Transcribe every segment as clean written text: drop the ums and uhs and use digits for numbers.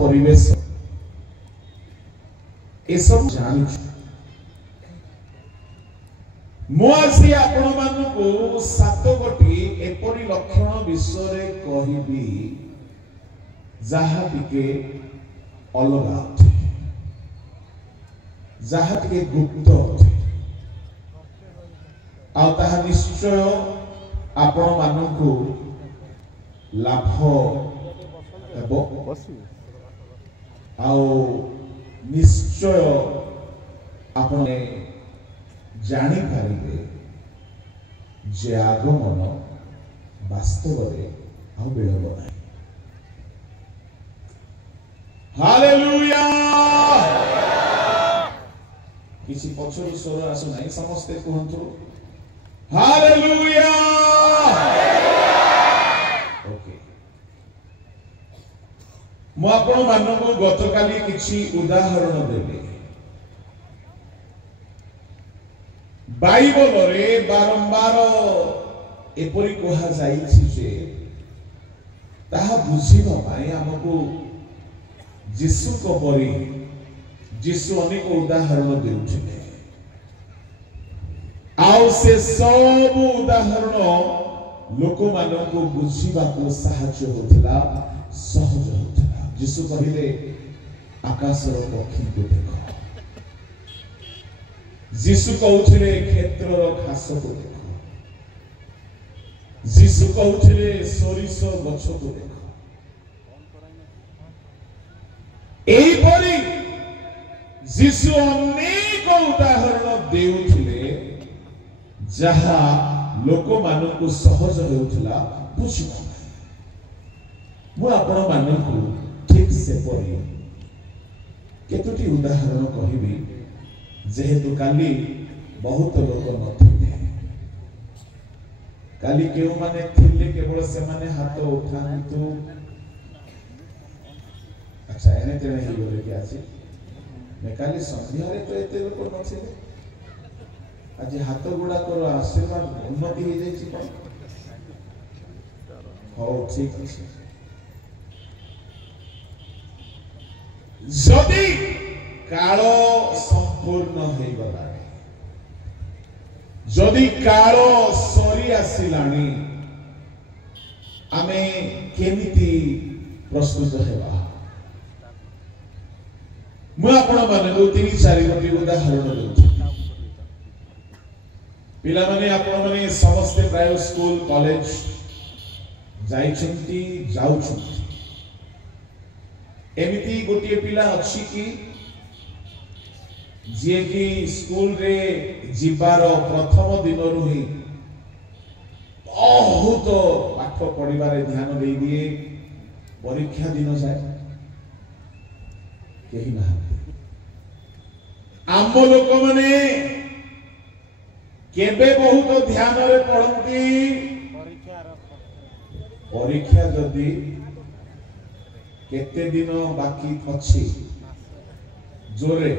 परिवेश ए सब जानी मुआसी आपण मानकु सात गोटी एपरि लक्षण विषय कहिबी जहा टिके अलगा जहा टिके गुप्त आ ताहा निश्चय आपण मानकु लाभ हेबो आ निश्चय आपण जानी पारिबे जे आगमन वास्तव रे आ विलंब नाही। हालेलुया किसी पछरु स्वर आसु नाही समस्ते कहंतु हालेलुया। ओके मु आपण मानकु गतकाली किछि उदाहरण देबे बाइबल रे बारंबार एपरि कहा जाइछि जे ताहा बुझिबा पई हमकु यीशु को परि यीशु अनेक उदाहरण देउथिले आउ से सब उदाहरण लोक मानकु बुझिबा को सहायता होतला सहज होतला। यीशु कहिले आकाशर पक्षी को देखो, यीशु कहउथिले क्षेत्रर घास को देखो, यीशु कहउथिले सोरिष गछ को देखो। एही परि यीशु अनेक उदाहरण देउथिले जहा लोक मानकु सहज हेउथिला बुझिबा। मु आपण मानकु ठीक से परि केतोटी उदाहरण कहिबी जेहेतु काली बहुत लोक नथिले काली केउ माने थिले केवल से माने हाथ उठांतु। अच्छा एने तेने ही बोले कि आज मैं काली संध्या रे तो एते लोक नथिले आज हाथ गुडा कर आशीर्वाद उन्नति हो जाई छी कोन हो ठीक अछि। जदि काल संपूर्ण हो गला जदि काल सरी आसिलानी आमे केमिति प्रस्तुत हेबा मु आपण माने तीन चार गोटी उदाहरण देउछि। पिला माने आपण माने समस्त प्राय स्कूल कॉलेज जाइछंती जाउछंती एमिति गोटी पिला अछि कि जे कि स्कूल रे जिबार प्रथम दिन रु ही बहुत पाठ पढ़िबारे ध्यान दे दिए परीक्षा दिन जाए केही ना आम लोक माने केबे बहुत ध्यान रे पढ़ंती परीक्षा जदी केते दिन बाकी अछि जोरे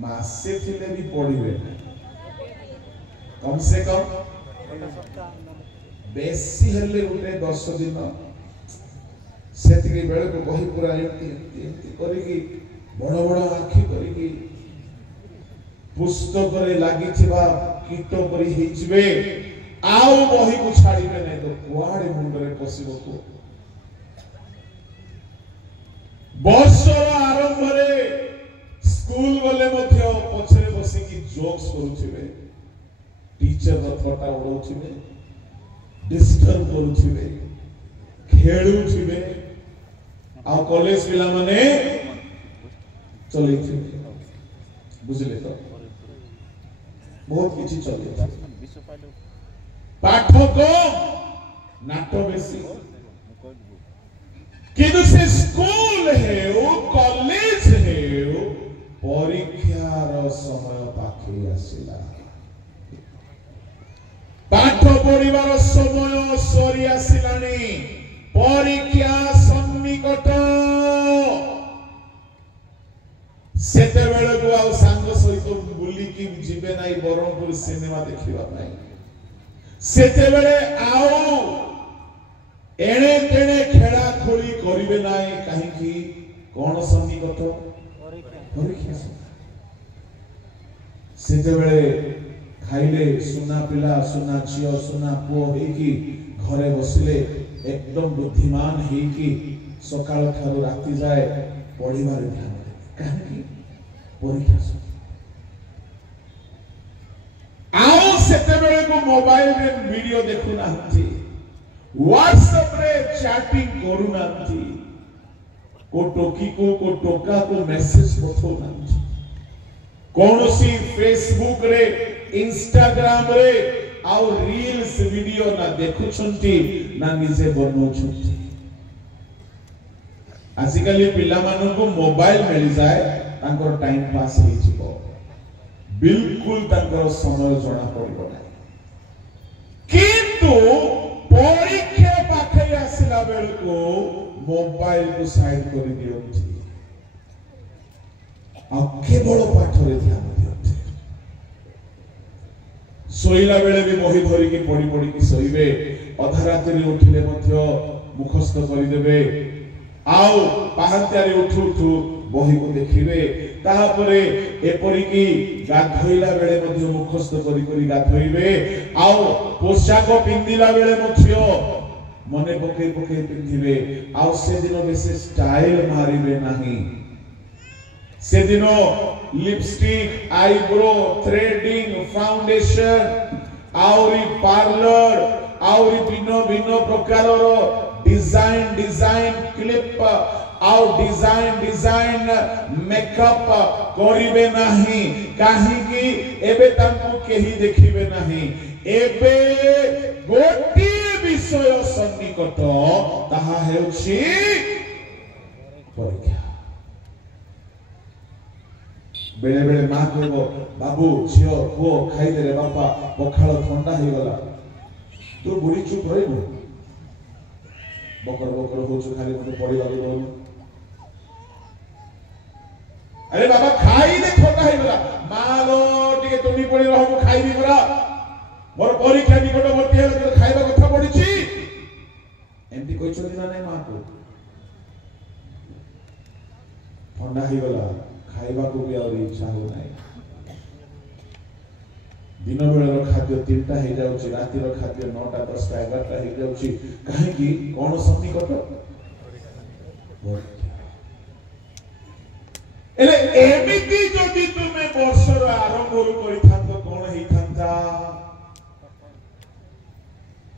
मासे थिले भी पढ़िबे कम से कम बेसी हेले उठे 10 दिन सेतिके बेले को बही पूरा एंती करिकी बड़ बड़ आखि करिकी पुस्तक रे लागि थिबा कीट परि हिजबे आउ बही को छाड़ीबे नै तो कुआडे मुंड रे पसिबो को वर्षर आरंभ रे स्कूल गले मध्य पछरे बसी की जोक्स करूथिबे टीचर र थटा उडौथिबे डिस्टर्ब करूथिबे खेलुथिबे आ कॉलेज पिला माने चलिथिबे बुझले तो बहुत किछि चलिथिबे पाठ को नाट बेसी किंतु से स्कूल है ओ कॉलेज है ओ परीक्षार समय पाखे आसिला पाठ पढ़िबार समय सरी आसिलानी परीक्षा सन्निकट सेते बेले को आ सांग सहित बुली की जिबे नाही बरमपुर सिनेमा देखिबा नाही सेते बेले आओ एणे तेणे खेला ଭଳି କରିବେ ନାହିଁ କାହିଁକି କଣ ସନ୍ନିକଟ ପରୀକ୍ଷା ସେତେବେଳେ ଖାଇଲେ ସୁନା ପିଲା ସୁନା ଝିଅ ସୁନା ପୁଅ ହେଇକି ଘରେ ବସିଲେ एकदम बुद्धिमान ହେଇକି ସକାଳ ଠାରୁ ରାତି ଯାଏ ପଢିବାରେ ଧ୍ୟାନ ଦେବେ କାହିଁକି ପରୀକ୍ଷା ଆଉ ସେତେବେଳେ को मोबाइल रे वीडियो देखु नांती व्हाट्सएप रे चैटिंग करू नांती को टोकी को टोका को मैसेज पठो नांती कौनसी फेसबुक रे इंस्टाग्राम रे आउ रील्स वीडियो ना देखुछंती ना निजे बनौछंती आजिकली पिला मानन को मोबाइल मिल जाए तांकर टाइम पास हे जिवो बिल्कुल तांकर समय जणा पड़िबो ना किंतु परीक्षा पाखे आसिला बेल को मोबाइल को साइड कर दियंती आ केवल पाठ रे ध्यान दियंती सोइला बेले भी बही धरी की पड़ी पड़ी की सोइबे अधा राति रे उठिले मध्य मुखस्थ करि देबे आउ पाहत्यारे उठु उठु बही को देखिबे तापरे एपरि की गाधोइला बेले मध्य मुखस्थ करी करी गाधोइबे आउ पोशाक पिंदिला बेले मध्य मने पके पके पिंदिबे आउ से दिन बेसे स्टाइल मारिबे नाही से दिन लिपस्टिक आईब्रो थ्रेडिंग फाउंडेशन आउरी पार्लर आउरी भिन्न भिन्न प्रकारर डिजाइन क्लिप आउ डिजाइन मेकअप करिवे नाही काहे कि एबे तांको केही देखिबे नाही एबे गोटी विषय सन्निकट ताहा हेउछि परीक्षा बेले बेले मां कहबो बाबू झियो पुओ खाई दे रे बापा पखाल ठंडा हे गला तू बुढ़ी चुप रहबो बकर बकर होछु खाली मते पड़िबा दो अरे बाबा खाई दे ठंडा हे गला मालो टिके तुनी पड़ी रहबो खाई दी बरा मोर परीक्षा निकटवर्ती हे तो खाइबा कथा पड़िछि एंती कोइ छथि ना नै मां को ठंडा हे गला खाइबा को भी और इच्छा हो नहीं दिन बेला खाद्य 3टा हे जाउची राति रो खाद्य 9टा 10टा 11टा हे जाउची काहे कि कोन सन्निकट एले एमिति जदि तुमे वर्षर आरंभ करि थांतो कोन हे थांता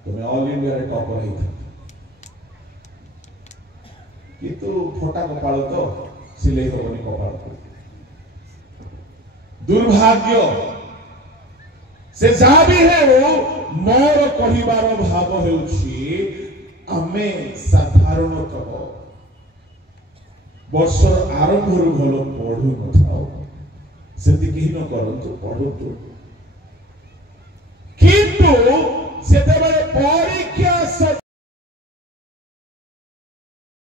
तुमे ऑल इंडिया रे टॉपर हे थांता किंतु फोटा कपाळ तो सिले होबनी कपाळ दुर्भाग्य से जा भी है वो मोर कहिबार भाव हेउछि आमे साधारणतः वर्षर आरंभ रु भलो पढु नथाओ सेति केहि न करंतु पढु किंतु सेतेबेले परीक्षा